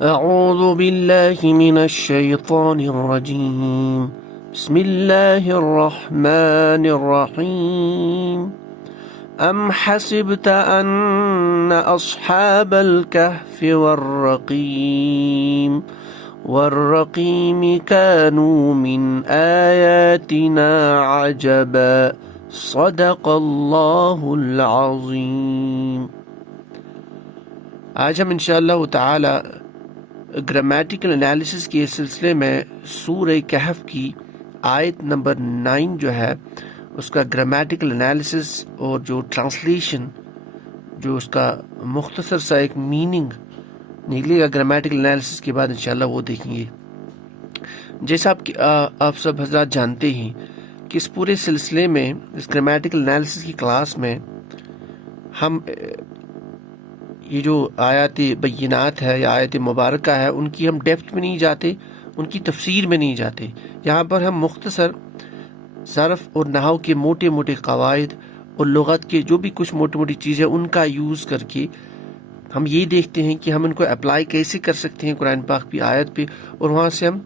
أعوذ بالله من الشيطان الرجيم. بسم الله الرحمن الرحيم. أم حسبت أن أصحاب الكهف والرقيم كانوا من آياتنا عجبا صدق الله العظيم. آج ہم انشاءاللہ تعالی گرامیٹیکل انالیسس کے سلسلے میں سورہ کہف کی آیت نمبر 9 جو ہے اس کا گرامیٹیکل انالیسس اور جو ٹرانسلیشن، جو اس کا مختصر سا ایک میننگ نکلے گا گرامیٹیکل انالیسس کے بعد انشاءاللہ وہ دیکھیں گے. جیسا آپ سب حضرات جانتے ہیں کہ اس پورے سلسلے میں، اس گرامیٹیکل انالیسس کی کلاس میں ہم یہ جو آیات بینات ہے یا آیت مبارکہ ہے ان کی ہم ڈیپتھ میں نہیں جاتے، ان کی تفسیر میں نہیں جاتے. یہاں پر ہم مختصر صرف اور نحو کے موٹے موٹے قواعد اور لغت کے جو بھی کچھ موٹی موٹی چیزیں ان کا یوز کر کے ہم یہ دیکھتے ہیں کہ ہم ان کو اپلائی کیسے کر سکتے ہیں قرآن پاک کی آیت پہ، اور وہاں سے ہم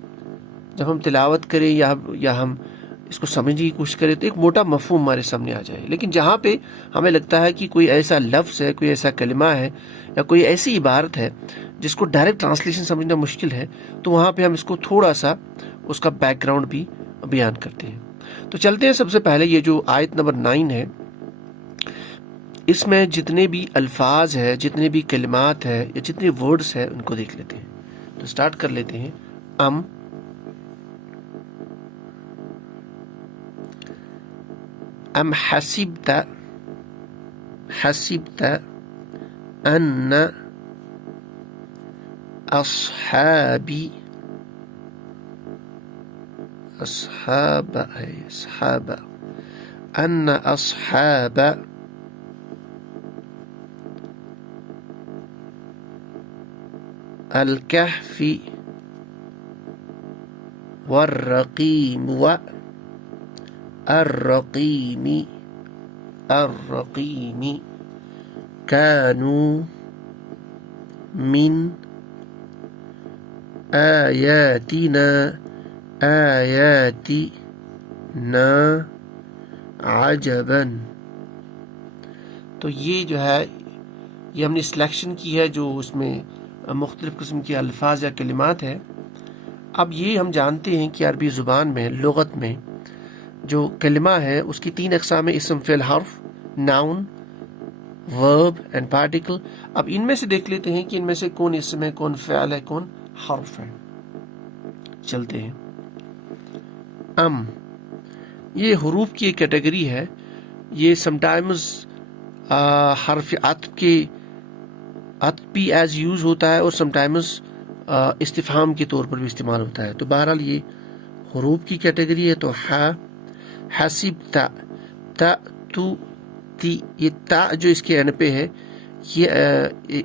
جب ہم تلاوت کریں یا ہم اس کو سمجھنے کی کوشش کریں تو ایک موٹا مفہوم ہمارے سامنے آ جائے. لیکن جہاں پہ ہمیں لگتا ہے کہ کوئی ایسا لفظ ہے، کوئی ایسا کلمہ ہے یا کوئی ایسی عبارت ہے جس کو ڈائریکٹ ٹرانسلیشن سمجھنا مشکل ہے، تو وہاں پہ ہم اس کو تھوڑا سا اس کا بیک گراؤنڈ بھی بیان کرتے ہیں. تو چلتے ہیں سب سے پہلے یہ جو آیت نمبر 9 ہے، اس میں جتنے بھی الفاظ ہے، جتنے بھی کلمات ہے یا جتنے ورڈز ہے ان کو دیکھ لیتے ہیں. تو سٹارٹ کر لیتے ہیں. ام حسبت ان اصحاب ان اصحاب الكهف والرقيم الرقيم كانوا من آياتنا عجبا. تو یہ جو ہے یہ ہم نے سلیکشن کی ہے جو اس میں مختلف قسم کے الفاظ یا کلمات ہیں. اب یہ ہم جانتے ہیں کہ عربی زبان میں، لغت میں جو کلمہ ہے اس کی 3 اقسام ہیں: اسم، فعل، حرف، ناؤن، ورب اینڈ پارٹیکل. اب ان میں سے دیکھ لیتے ہیں کہ ان میں سے کون اسم ہے، کون فعل ہے، کون حرف ہے. چلتے ہیں. یہ حروف کی ایک کیٹیگری ہے. یہ سم ٹائمز حرف عطف بھی ایز یوز ہوتا ہے اور سم ٹائمز استفہام کے طور پر بھی استعمال ہوتا ہے. تو بہرحال یہ حروف کی کیٹیگری ہے. تو حسب تا تو تی، یہ تا جو اس کے اینڈ پہ ہے یہ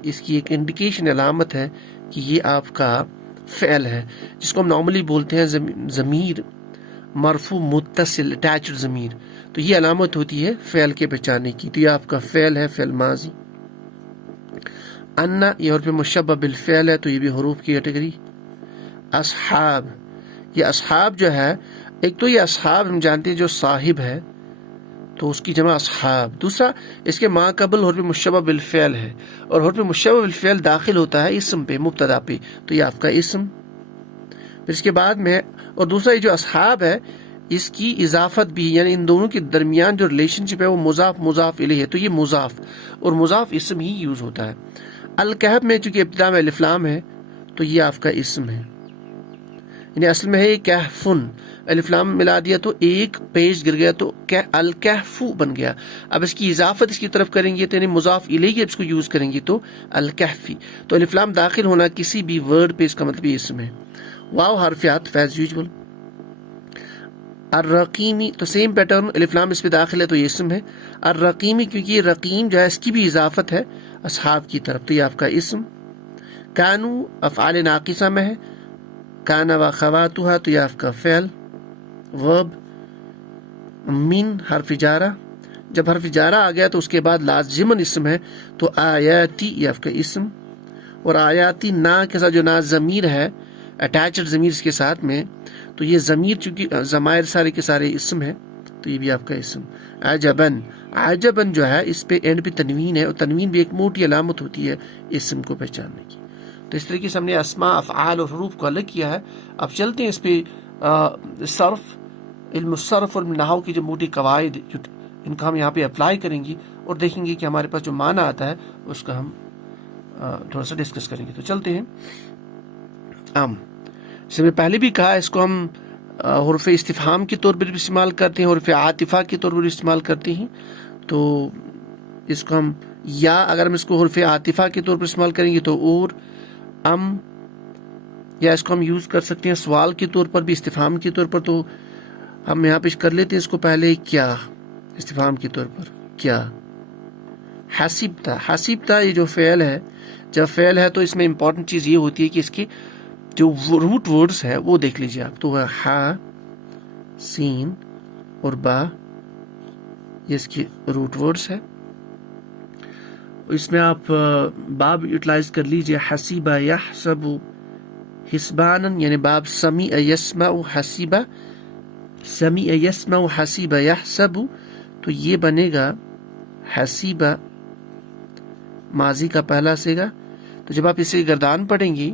اس کی ایک انڈیکیشن، علامت ہے کہ یہ آپ کا فعل ہے، جس کو ہم نارملی بولتے ہیں ضمیر مرفوع متصل اٹیچڈ ضمیر. تو یہ علامت ہوتی ہے فعل کے پہچانے کی. تو یہ آپ کا فعل ہے، فعل ماضی. ان یہ حرف مشبہ بالفعل ہے، تو یہ بھی حروف کی کیٹیگری. اصحاب، یہ اصحاب جو ہے، ایک تو یہ اصحاب ہم جانتے ہیں جو صاحب ہے تو اس کی جمع اصحاب. دوسرا اس کے ما قبل حرف مشبہ بالفعل ہے، اور حرف مشبہ بالفعل داخل ہوتا ہے اسم پہ، مبتدا پہ، تو یہ آپ کا اسم. پھر اس کے بعد میں، اور دوسرا یہ جو اصحاب ہے اس کی اضافت بھی، یعنی ان دونوں کے درمیان جو ریلیشن شپ ہے وہ مضاف الیہ ہے، تو یہ مضاف اور مضاف اسم ہی یوز ہوتا ہے. الکہف میں چونکہ ابتدا میں الف لام ہے تو یہ آپ کا اسم ہے، یعنی اصل میں ہے کہفن، الف لام ملا دیا تو ایک پیج گر گیا تو الکہفو بن گیا. اب اس کی اضافت اس کی طرف کریں گے تو یعنی مضاف الیہ اس کو یوز کریں گے تو الکہفی. تو الف لام داخل ہونا کسی بھی ورڈ پہ اس کا مطلب یہ اسم ہے. واو حرف عطف ایز یوزول. الرقیمی، تو سیم پیٹرن، الف لام اس پہ داخل ہے تو یہ اسم ہے. الرقیمی کیونکہ یہ رقیم جو ہے اس کی بھی اضافت ہے اصحاب کی طرف، تو یہ آپ کا اسم. کانو افعال ناقصہ میں ہے، کانا و خواتها، تو یہ آپ کا فعل. ورب. من حرف جارہ، جب حرف جارہ آ گیا تو اس کے بعد لازماً اسم ہے تو آیاتی، یہ آپ کا اسم. اور آیاتی نا کے ساتھ جو نا ضمیر ہے اٹیچڈ ضمیر کے ساتھ میں، تو یہ ضمیر چونکہ ضمائر سارے کے سارے اسم ہے تو یہ بھی آپ کا اسم. عجبن، عجبن جو ہے اس پہ اینڈ پہ تنوین ہے، اور تنوین بھی ایک موٹی علامت ہوتی ہے اسم کو پہچاننے کی. تو اس طریقے سے ہم نے اسماء، افعال اور حروف کو الگ کیا ہے. اب چلتے ہیں اس پہ صرف، علم الصرف اور نحو کی جو موٹی قواعد ان کا ہم یہاں پہ اپلائی کریں گے اور دیکھیں گے کہ ہمارے پاس جو معنی آتا ہے اس کا ہم تھوڑا سا ڈسکس کریں گے. تو چلتے ہیں. جیسے میں پہلے بھی کہا، اس کو ہم حرف استفہام کے طور پر بھی استعمال کرتے ہیں، حرف عاطفہ کے طور پر بھی استعمال کرتے ہیں. تو اس کو ہم، یا اگر ہم اس کو حرف عاطفہ کے طور پر استعمال کریں گے تو اور، یا اس کو ہم یوز کر سکتے ہیں سوال کے طور پر بھی، استفہام کے طور پر. تو ہم یہاں پہ کر لیتے ہیں اس کو پہلے کیا، استفہام کے طور پر کیا. حسبتا، حسبتا یہ جو فعل ہے، جب فعل ہے تو اس میں امپورٹنٹ چیز یہ ہوتی ہے کہ اس کی جو روٹ ورڈز ہے وہ دیکھ لیجیے آپ. تو وہ ہا، سین اور با، یہ اس کی روٹ ورڈز ہے. اس میں آپ باب یوٹیلائز کر لیجیے. حسیبہ یحسب حسبانا، یعنی باب سمیع یسمع حسیبہ، سمیع یسمع حسیبہ یحسب، تو یہ بنے گا حسیبہ ماضی کا پہلا صیغہ. تو جب آپ اسے گردان پڑھیں گے،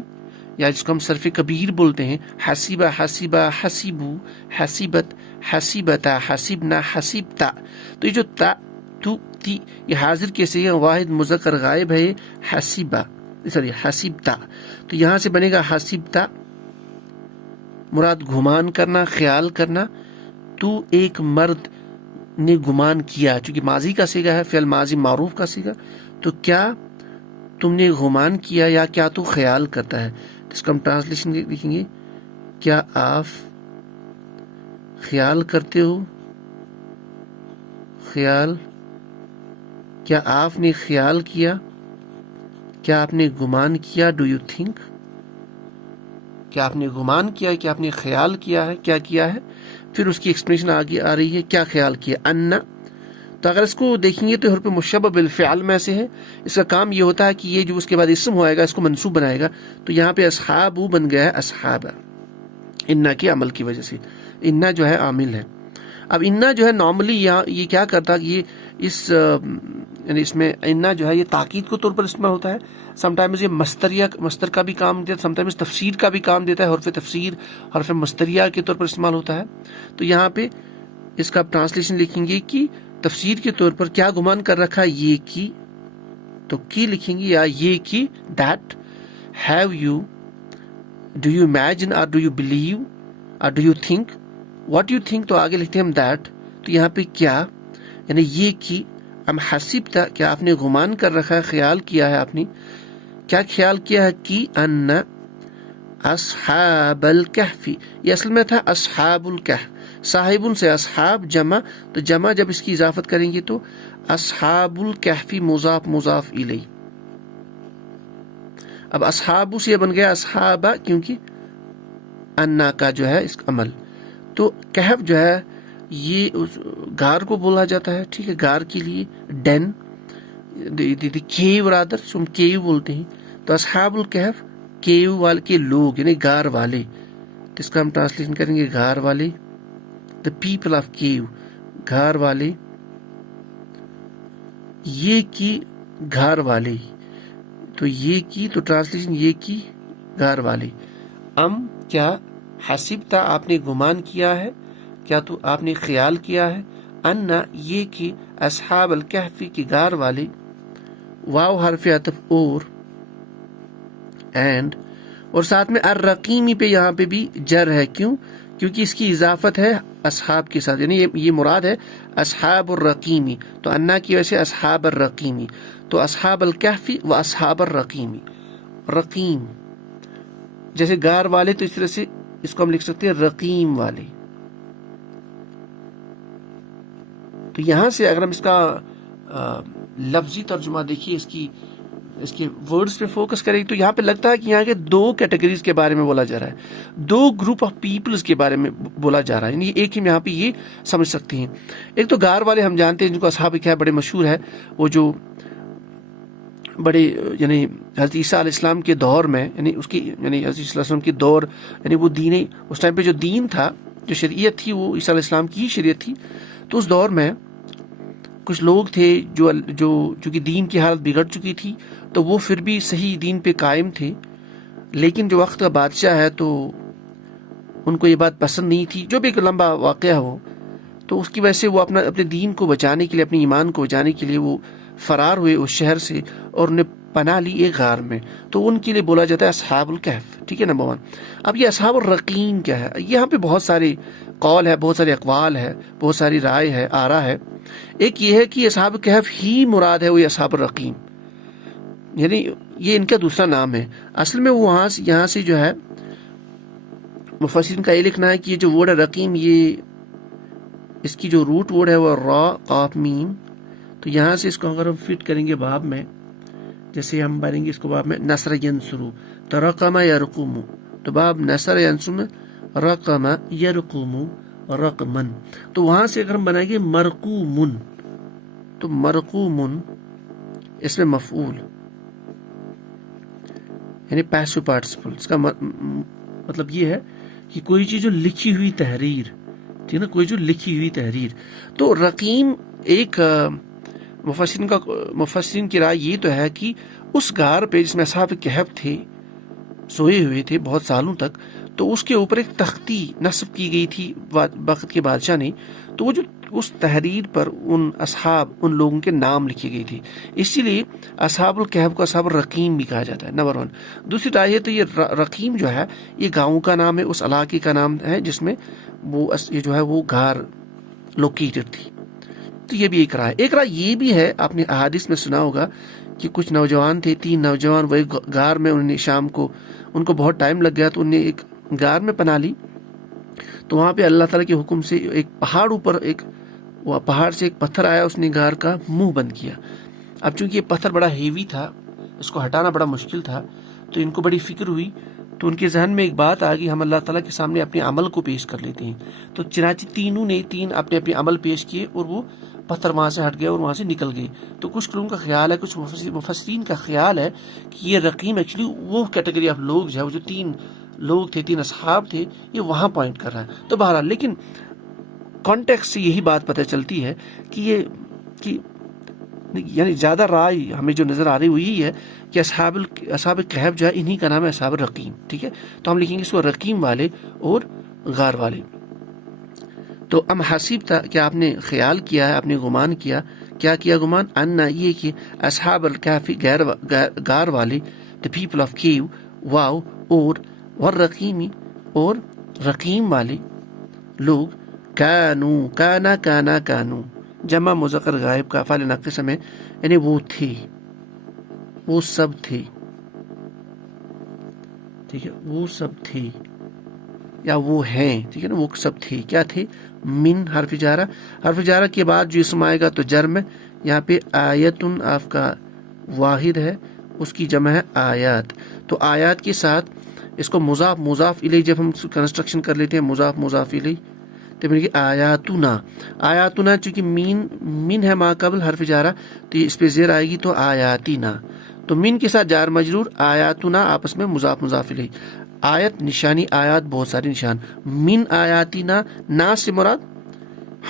یا جس کو ہم صرف کبیر بولتے ہیں، حسیبہ، حسیبہ، حسیبو، حسیبت، حسیبتا، حسیبنا، حسیبتا، تو یہ جو تا، تو، تی، یہ حاضر کے صیغہ واحد مذکر غائب ہے، حسیبہ، سوری حسیبتا. تو یہاں سے بنے گا حسیبتا، مراد گمان کرنا، خیال کرنا. تو ایک مرد نے گمان کیا، چونکہ ماضی کا صیغہ ہے، فعل ماضی معروف کا صیغہ. تو کیا تم نے گمان کیا، یا کیا تو خیال کرتا ہے. اس کا ہم ٹرانسلیشن لکھیں گے، کیا آپ خیال کرتے ہو، خیال، کیا آپ نے خیال کیا، کیا آپ نے گمان کیا. ڈو یو تھنک، کیا آپ نے گمان کیا، کیا آپ نے خیال کیا ہے، کیا کیا ہے. پھر اس کی ایکسپلینیشن آگے آ رہی ہے، کیا خیال کیا. انا، تو اگر اس کو دیکھیں گے تو حرف مشبہ بالفعل میں سے ہے. اس کا کام یہ ہوتا ہے کہ یہ جو اس کے بعد اسم ہوئے گا اس کو منصوب بنائے گا. تو یہاں پہ اصحاب بن گیا ہے اصحاب، انا کے عمل کی وجہ سے. انا جو ہے عامل ہے. اب انا جو ہے نارملی یہاں یہ کیا کرتا ہے، یہ اس یعنی اس میں انا جو ہے یہ تاکید کے طور پر استعمال ہوتا ہے. سم ٹائمز یہ مستر کا بھی کام دیتا ہے، سم ٹائمز تفسیر کا بھی کام دیتا ہے. حرف تفسیر، حرف مستریہ کے طور پر استعمال ہوتا ہے. تو یہاں پہ اس کا ٹرانسلیشن لکھیں گے کہ تفسیر کے طور پر کیا گمان کر رکھا ہے، یہ کی، تو کی لکھیں گے، یا یہ کی. That, have you, do you imagine اور ڈو یو بلیو اور do you think. What you think تو آگے لکھتے ہیں ہم دیٹ. تو یہاں پہ کیا یعنی یہ کی. ام حسبتا، کیا آپ نے گمان کر رکھا ہے، خیال کیا ہے آپ نے. کیا خیال کیا ہے، کی. ان اصحاب الکہف، یہ اصل میں تھا اصحاب الکہف، صاحبن سے اصحاب جمع، تو جمع جب اس کی اضافت کریں گے تو اصحاب الکہف مضاف مضاف الیہ. اب اصحاب سے بن گیا اصحابہ، کیونکہ انا کا جو ہے اس کا عمل. تو کہف جو ہے یہ غار کو بولا جاتا ہے، ٹھیک ہے، غار کے لیے ڈین، کیو رادر، ہم کیو بولتے ہیں. تو اصحاب الکہف کیو والے کے لوگ، یعنی غار والے. تو اس کا ہم ٹرانسلیشن کریں گے غار والے، the people of cave، گھر والے. یہ کی گھر والے، تو یہ کی، تو ٹرانسلیشن یہ کی گھر والے. کیا حسبتا، آپ نے گمان کیا ہے، کیا تو آپ نے خیال کیا ہے. انا، یہ کہ اصحاب الکہف کی گھر والے. واو حرف عطف اور ساتھ میں الرقیمی پہ یہاں پہ بھی جر ہے. کیوں؟ کیونکہ اس کی اضافت ہے اصحاب کے ساتھ، یعنی یہ مراد ہے اصحاب الرقیمی. تو انا کی وجہ سے اصحاب الرقیمی. تو اصحاب الکہف و اصحاب الرقیمی. رقیم جیسے غار والے، تو اس طرح سے اس کو ہم لکھ سکتے ہیں رقیم والے. تو یہاں سے اگر ہم اس کا لفظی ترجمہ دیکھیے، اس کے ورڈز پہ فوکس کریں تو یہاں پہ لگتا ہے کہ یہاں کے دو کیٹیگریز کے بارے میں بولا جا رہا ہے، دو گروپ آف پیپلز کے بارے میں بولا جا رہا ہے. یعنی ایک ہی میں یہاں پہ یہ سمجھ سکتے ہیں. ایک تو غار والے ہم جانتے ہیں جن کو اصحاب کہف بڑے مشہور ہے، وہ جو بڑے یعنی حضرت عیسیٰ علیہ السلام کے دور میں یعنی اس کی یعنی حضرت عیسیٰ علیہ السلام کی دور یعنی وہ دین اس ٹائم پہ جو دین تھا جو شریعت تھی وہ عیسیٰ علیہ السلام کی ہی شریعت تھی. تو اس دور میں کچھ لوگ تھے جو کہ دین کی حالت بگڑ چکی تھی تو وہ پھر بھی صحیح دین پہ قائم تھے. لیکن جو وقت کا بادشاہ ہے تو ان کو یہ بات پسند نہیں تھی, جو بھی ایک لمبا واقعہ ہو. تو اس کی وجہ سے وہ اپنے دین کو بچانے کے لیے, اپنے ایمان کو بچانے کے لیے وہ فرار ہوئے اس شہر سے اور انہیں پناہ لی ایک غار میں. تو ان کے لیے بولا جاتا ہے اصحاب الکہف. ٹھیک ہے, نمبر 1. اب یہ اصحاب الرقیم کیا ہے؟ یہاں پہ بہت سارے قول ہے, بہت سارے اقوال ہے, بہت ساری رائے ہے, آرا ہے. ایک یہ ہے کہ اصحاب الکہف ہی مراد ہے وہ اصحاب الرقیم, یعنی یہ ان کا دوسرا نام ہے. اصل میں وہ یہاں سے جو ہے مفسرین کا یہ لکھنا ہے کہ یہ جو ورڈ ہے رقیم, یہ اس کی جو روٹ ورڈ ہے وہ را قاف میم. تو یہاں سے اس کو اگر ہم فٹ کریں گے باب میں, جیسے ہم پڑھیں گے اس کو باب میں نصر ینصرو تو رقم یرقم, تو باب نصر ینصرو رقم یرقم رقمن. تو وہاں سے اگر ہم بنائیں گے مرقومن, تو مرقومن اس میں مفعول یعنی پیسو پارٹیسپل. اس کا مطلب یہ ہے کہ کوئی چیز جو لکھی ہوئی تحریر, ٹھیک ہے نا, کوئی جو لکھی ہوئی تحریر. تو رقیم ایک مفسرین کی رائے یہ تو ہے کہ اس غار پہ جس میں اصحاب کہف تھے, سوئے ہوئے تھے بہت سالوں تک, تو اس کے اوپر ایک تختی نصب کی گئی تھی وقت کے بادشاہ نے. تو وہ جو اس تحریر پر ان لوگوں کے نام لکھی گئی تھی, اسی لیے اصحاب الکہف کو اصحاب الرقیم بھی کہا جاتا ہے. نمبر 1. دوسری رائے ہے تو یہ رقیم جو ہے یہ گاؤں کا نام ہے, اس علاقے کا نام ہے جس میں یہ جو ہے وہ غار لوکیٹڈ تھی. تو یہ بھی ایک رائے. ایک رائے یہ بھی ہے, آپ نے احادیث میں سنا ہوگا کہ کچھ نوجوان تھے, 3 نوجوان, وہ ایک غار میں, انہوں نے شام کو, ان کو بہت ٹائم لگ گیا تو انہوں نے ایک غار میں پناہ لی. تو وہاں پہ اللہ تعالیٰ کے حکم سے ایک پہاڑ سے ایک پتھر آیا, اس نے غار کا منہ بند کیا. اب چونکہ یہ پتھر بڑا ہیوی تھا, اس کو ہٹانا بڑا مشکل تھا, تو ان کو بڑی فکر ہوئی. تو ان کے ذہن میں ایک بات آ گئی, ہم اللہ تعالیٰ کے سامنے اپنے عمل کو پیش کر لیتے ہیں. تو چنانچہ تینوں نے اپنے عمل پیش کیے اور وہ پتھر وہاں سے ہٹ گیا اور وہاں سے نکل گئے. تو کچھ لوگوں کا خیال ہے, کچھ مفسرین کا خیال ہے کہ یہ رقیم ایکچولی وہ کیٹیگری آف لوگ جو ہے, وہ جو 3 لوگ تھے, 3 اصحاب تھے, یہ وہاں پوائنٹ کر رہا ہے. تو بہرحال لیکن کانٹیکسٹ سے یہی بات پتہ چلتی ہے کہ یعنی زیادہ رائے ہمیں جو نظر آ رہی وہ یہی ہے کہ اصحاب کہف جو ہے انہی کا نام ہے اصحاب الرقیم. ٹھیک ہے, تو ہم لکھیں گے اس کو رقیم والے اور غار والے. تو ام حسیب تھا کہ آپ نے خیال کیا ہے, آپ نے گمان کیا. کیا کیا گمان؟ انا یہ کہ اصحاب الکہف غار والے, the people of cave, واو, اور والرقیمی, اور رقیم والے لوگ, کانو جمع مذکر غائب کا فعل ناقص میں, یعنی وہ تھے, وہ سب تھے. ٹھیک ہے, وہ سب تھے یا وہ ہیں. ٹھیک ہے نا, وہ سب تھے. کیا تھے؟ من حرف جارہ کے بعد جو اسم آئے گا تو جرم. یہاں پہ آیتن آپ کا واحد ہے, اس کی جمع ہے آیات. تو آیات کے ساتھ اس کو مضاف الیہ جب ہم کنسٹرکشن کر لیتے ہیں, مضاف الیہ, تو کہ آیاتنا چونکہ مین ہے ما قبل حرف جارہ, تو اس پہ زیر آئے گی تو آیاتینا. تو مین کے ساتھ جار مجرور, آیاتنا آپس میں مضاف الیہ. آیت نشانی, آیات بہت ساری نشان. من آیاتینا, نا سے مراد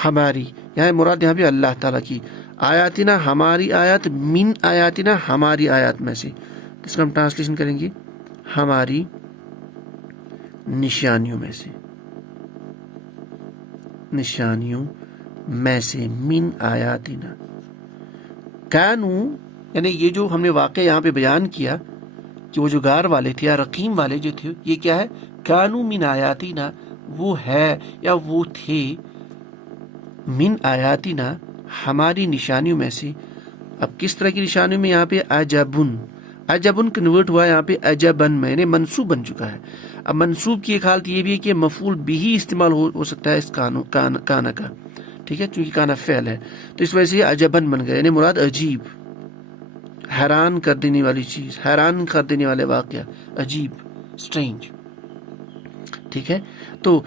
ہماری, یہاں مراد یہاں پہ اللہ تعالیٰ کی. آیاتینا ہماری آیات, من آیاتینا ہماری آیات میں سے. اس کا ہم ٹرانسلیشن کریں گے ہماری نشانیوں میں سے, نشانیوں میں سے. من آیاتنا کانو, یعنی یہ جو ہم نے واقعہ یہاں پہ بیان کیا کہ وہ جو غار والے تھے یا رقیم والے جو تھے, یہ کیا ہے؟ کانو من آیاتنا, وہ ہے یا وہ تھے, من آیاتنا ہماری نشانیوں میں سے. اب کس طرح کی نشانیوں میں؟ یہاں پہ عجبن کنورٹ ہوا یہاں پہ عجبن میں, یعنی منصوب بن چکا ہے. اب منصوب کی ایک حالت یہ بھی ہے کہ مفعول بھی استعمال ہو سکتا ہے اس کانا کا. ٹھیک ہے, چونکہ کانا فعل ہے تو اس وجہ سے عجبن بن گیا, یعنی مراد عجیب, حیران کر دینے والی چیز, حیران کر دینے والے واقعہ, عجیب, اسٹرینج. ٹھیک ہے, تو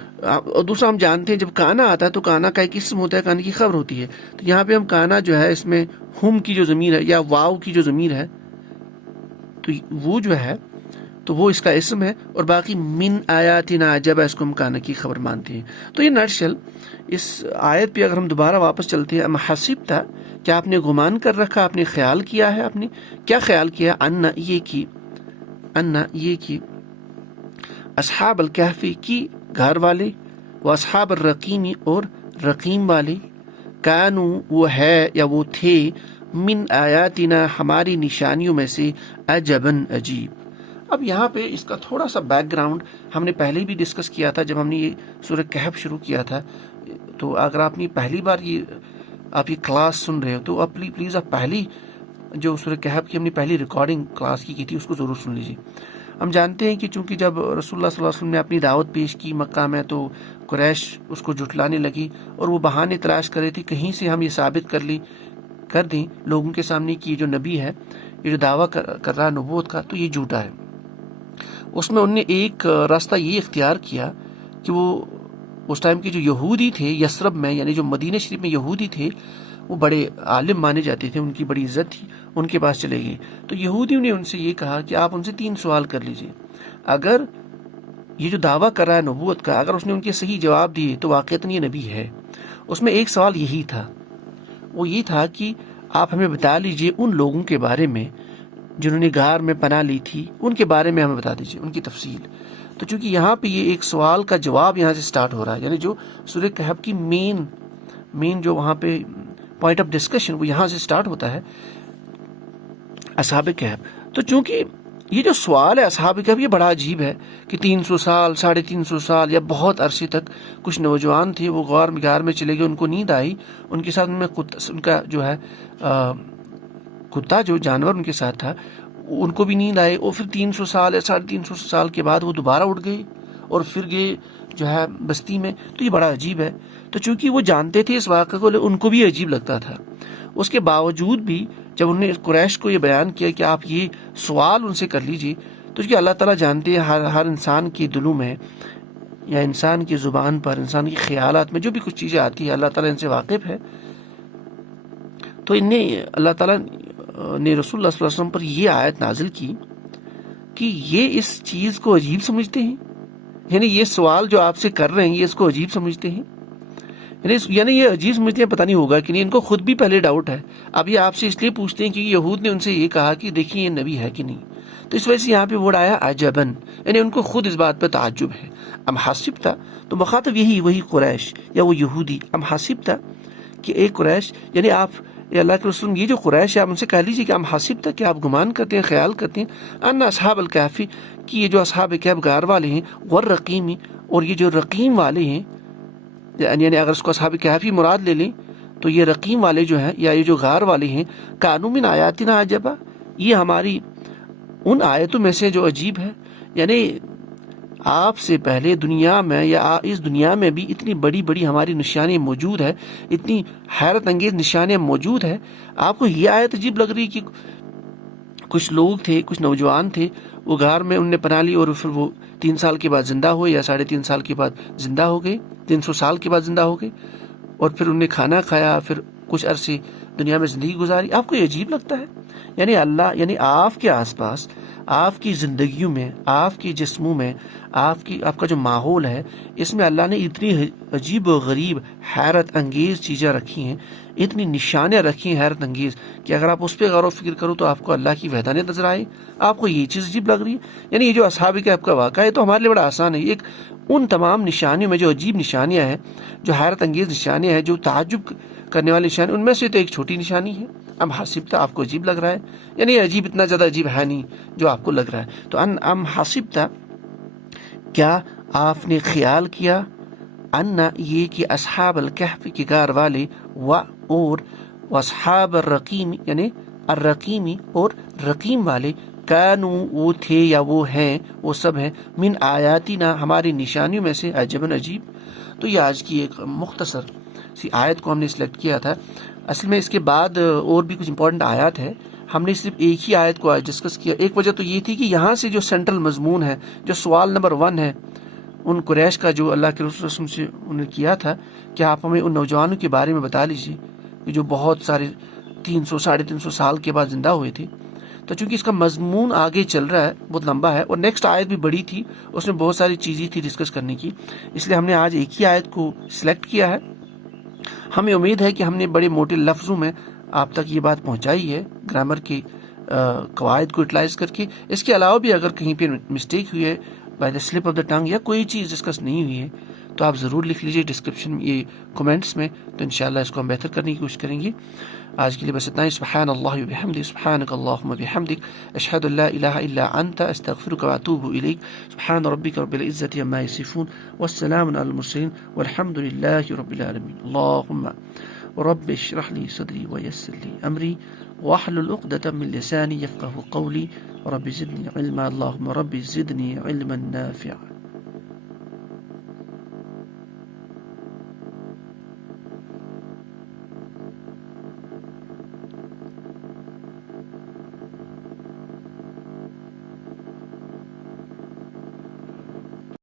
دوسرا ہم جانتے ہیں جب کانا آتا ہے تو کانا کا ایک اسم ہوتا ہے, کانا کی خبر ہوتی ہے. تو یہاں پہ ہم کانا جو ہے اس میں ہم کی جو ضمیر ہے یا واو کی جو ضمیر ہے, تو وہ جو ہے تو وہ اس کا اسم ہے، اور باقی من آیاتنا عجبا اس کو مکانہ کی خبر مانتے ہیں۔ تو یہ نٹشل اس آیت پہ اگر ہم دوبارہ واپس چلتے ہیں، ام حسبت، کیا آپ نے گمان کر رکھا، آپ نے خیال کیا ہے، آپ نے کیا خیال کیا، ان یہ کی اصحاب الکہفی کی گھر والے، و اصحاب الرقیمی اور رقیم والے، کانو وہ ہے یا وہ تھے، من آیاتنا ہماری نشانیوں میں سے، عجباً عجیب۔ اب یہاں پہ اس کا تھوڑا سا بیک گراؤنڈ ہم نے پہلے بھی ڈسکس کیا تھا جب ہم نے یہ سورہ کہف شروع کیا تھا۔ تو اگر آپ نے پہلی بار آپ یہ کلاس سن رہے ہو تو آپ پلیز آپ پہلی جو سورہ کہف کی ہم نے پہلی ریکارڈنگ کلاس کی تھی اس کو ضرور سن لیجیے۔ ہم جانتے ہیں کہ چونکہ جب رسول اللہ صلی اللہ علیہ وسلم نے اپنی دعوت پیش کی مکہ میں تو قریش اس کو جھٹلانے لگی اور وہ بہانے تلاش کر رہے تھے کہیں سے ہم یہ ثابت کر دیں لوگوں کے سامنے کہ یہ جو نبی ہے، یہ جو دعویٰ کر رہا نبوت کا، تو یہ جھوٹا ہے۔ اس میں انہوں نے ایک راستہ یہ اختیار کیا کہ وہ اس ٹائم کے جو یہودی تھے یثرب میں، یعنی جو مدینہ شریف میں یہودی تھے، وہ بڑے عالم مانے جاتے تھے، ان کی بڑی عزت تھی، ان کے پاس چلے گئے۔ تو یہودیوں نے ان سے یہ کہا کہ آپ ان سے 3 سوال کر لیجئے، اگر یہ جو دعویٰ کر رہا ہے نبوت کا، اگر اس نے ان کے صحیح جواب دیے تو واقعتاً یہ نبی ہے۔ اس میں ایک سوال یہی تھا، وہ یہ تھا کہ آپ ہمیں بتا لیجئے ان لوگوں کے بارے میں جنہوں نے غار میں پناہ لی تھی، ان کے بارے میں ہمیں بتا دیجئے، ان کی تفصیل۔ تو چونکہ یہاں پہ یہ ایک سوال کا جواب یہاں سے سٹارٹ ہو رہا ہے، یعنی جو سورہ کہف کی مین جو وہاں پہ پوائنٹ آف ڈسکشن وہ یہاں سے سٹارٹ ہوتا ہے اصحاب کہف۔ تو چونکہ یہ جو سوال ہے اصحاب کہف یہ بڑا عجیب ہے کہ 300 سال 350 سال یا بہت عرصے تک کچھ نوجوان تھے، وہ غار میں چلے گئے، ان کو نیند آئی، ان کے ساتھ ان کا جو ہے کتا جو جانور ان کے ساتھ تھا ان کو بھی نیند آئے، اور پھر 300 سال یا 350 سال کے بعد وہ دوبارہ اٹھ گئے اور پھر گئے جو ہے بستی میں۔ تو یہ بڑا عجیب ہے۔ تو چونکہ وہ جانتے تھے اس واقعے کو، ان کو بھی عجیب لگتا تھا۔ اس کے باوجود بھی جب انہوں نے قریش کو یہ بیان کیا کہ آپ یہ سوال ان سے کر لیجئے، تو کہ اللہ تعالیٰ جانتے ہیں ہر انسان کے دلوں میں یا انسان کی زبان پر، انسان کے خیالات میں جو بھی کچھ چیزیں آتی ہیں، اللہ تعالیٰ ان سے واقف ہے۔ تو اللہ تعالیٰ نے رسول اللہ صلی اللہ علیہ وسلم پر یہ آیت نازل کی کہ یہ اس چیز کو عجیب سمجھتے ہیں، یعنی یہ سوال جو آپ سے کر رہے ہیں یہ اس کو عجیب سمجھتے ہیں، یعنی یہ عجیب سمجھتے ہیں، پتہ نہیں ہوگا کہ نہیں، ان کو خود بھی پہلے ڈاؤٹ ہے۔ اب یہ آپ سے اس لیے پوچھتے ہیں کہ یہود نے ان سے یہ کہا کہ دیکھیں یہ نبی ہے کہ نہیں، تو اس وجہ سے یہاں پہ ورڈ آیا عجباً، یعنی ان کو خود اس بات پہ تعجب ہے۔ ام حسبت، تو مخاطب وہی قریش یا وہ یہودی، ام حسبت کہ اے قریش، یعنی آپ اللہ کے رسول یہ جو قریش ہے آپ ان سے کہہ لیجیے کہ ام حسبت کہ آپ گمان کرتے ہیں، خیال کرتے ہیں، ان اصحاب الکہفی کہ یہ جو اصحاب کہف غار والے ہیں، والرقیمی اور یہ جو رقیم والے ہیں، یعنی اگر اس کو اصحاب کہفی مراد لے لیں تو یہ رقیم والے جو ہیں یا یہ جو غار والے ہیں، کانوا من آیاتنا عجبا، یہ ہماری ان آیتوں میں سے جو عجیب ہے، یعنی آپ سے پہلے دنیا میں یا اس دنیا میں بھی اتنی بڑی بڑی ہماری نشانیاں موجود ہے، اتنی حیرت انگیز نشانیاں موجود ہے، آپ کو یہ آیت عجیب لگ رہی کہ کچھ لوگ تھے، کچھ نوجوان تھے، وہ غار میں انہوں نے پناہ لی اور پھر وہ 3 سال کے بعد زندہ ہوئے یا 3.5 سال کے بعد زندہ ہو گئے، 300 سال کے بعد زندہ ہو گئے، اور پھر انہوں نے کھانا کھایا، پھر کچھ عرصے دنیا میں زندگی گزاری۔ آپ کو یہ عجیب لگتا ہے؟ یعنی اللہ، یعنی آپ کے آس پاس، آپ کی زندگیوں میں، آپ کے جسموں میں، آپ کا جو ماحول ہے، اس میں اللہ نے اتنی عجیب و غریب حیرت انگیز چیزیں رکھی ہیں، اتنی نشانیاں رکھی ہیں حیرت انگیز کہ اگر آپ اس پہ غور و فکر کرو تو آپ کو اللہ کی وحدانیت نظر آئے۔ آپ کو یہ چیز عجیب لگ رہی ہے؟ یعنی یہ جو اصحاب کہف کا واقعہ ہے تو ہمارے لیے بڑا آسان ہے، یہ ایک ان تمام نشانیوں میں جو عجیب نشانیاں ہیں، جو حیرت انگیز نشانیاں ہیں، جو تعجب کرنے والی نشانی، ان میں سے تو ایک چھوٹی نشانی ہے۔ ام حسبت آپ کو عجیب لگ رہا ہے، یعنی یہ عجیب اتنا زیادہ عجیب ہے نہیں جو آپ کو لگ رہا ہے۔ تو ام حسبت کیا آپ نے خیال کیا، ان یہ کہ اصحاب الکہف کی غار والے، اور اصحاب الرقیم یعنی الرقیمی اور رقیم والے، کانوا وہ تھے یا وہ ہیں، وہ سب ہیں، من آیاتنا ہماری نشانیوں میں سے، عجباً عجیب۔ تو یہ آج کی ایک مختصر سی آیت کو ہم نے سلیکٹ کیا تھا۔ اصل میں اس کے بعد اور بھی کچھ امپورٹنٹ آیات ہے، ہم نے صرف ایک ہی آیت کو آج ڈسکس کیا۔ ایک وجہ تو یہ تھی کہ یہاں سے جو سینٹرل مضمون ہے، جو سوال نمبر 1 ہے ان قریش کا، جو اللہ کے رسول صلی اللہ علیہ وسلم سے انہوں نے کیا تھا کہ آپ ہمیں ان نوجوانوں کے بارے میں بتا لیجیے کہ جو بہت سارے 300 350 سال کے بعد زندہ ہوئے تھے۔ تو چونکہ اس کا مضمون آگے چل رہا ہے، بہت لمبا ہے، اور نیکسٹ آیت بھی بڑی تھی، اس میں بہت ساری چیزیں تھی ڈسکس کرنے کی، اس لیے ہم نے آج ایک ہی آیت کو سلیکٹ کیا ہے۔ ہمیں امید ہے کہ ہم نے بڑے موٹے لفظوں میں آپ تک یہ بات پہنچائی ہے، گرامر کے قواعد کو یوٹیلائز کر کے۔ اس کے علاوہ بھی اگر کہیں پہ مسٹیک ہوئی ہے by the slip of the tongue, یا کوئی چیز ڈسکس نہیں ہوئی ہے، تو آپ ضرور لکھ لیجیے ڈسکرپشن میں، یہ کمنٹس میں، تو انشاءاللہ اس کو ہم بہتر کرنے کی کوشش کریں گے۔ آج کے لیے بس اتنا ہی۔ سبحان اللہ و بحمدہ، سبحانک اللہم بحمدک، اشہد ان لا الہ الا انت، استغفرک واتوب الیک۔ سبحان ربک رب العزۃ عما یصفون، والسلام علی المرسلین، والحمد للہ رب العالمین۔ اللہم رب اشرح لي صدري ويسر لي أمري واحلل عقدة من لساني يفقه قولي رب زدني علما، اللهم رب زدني علما نافعا۔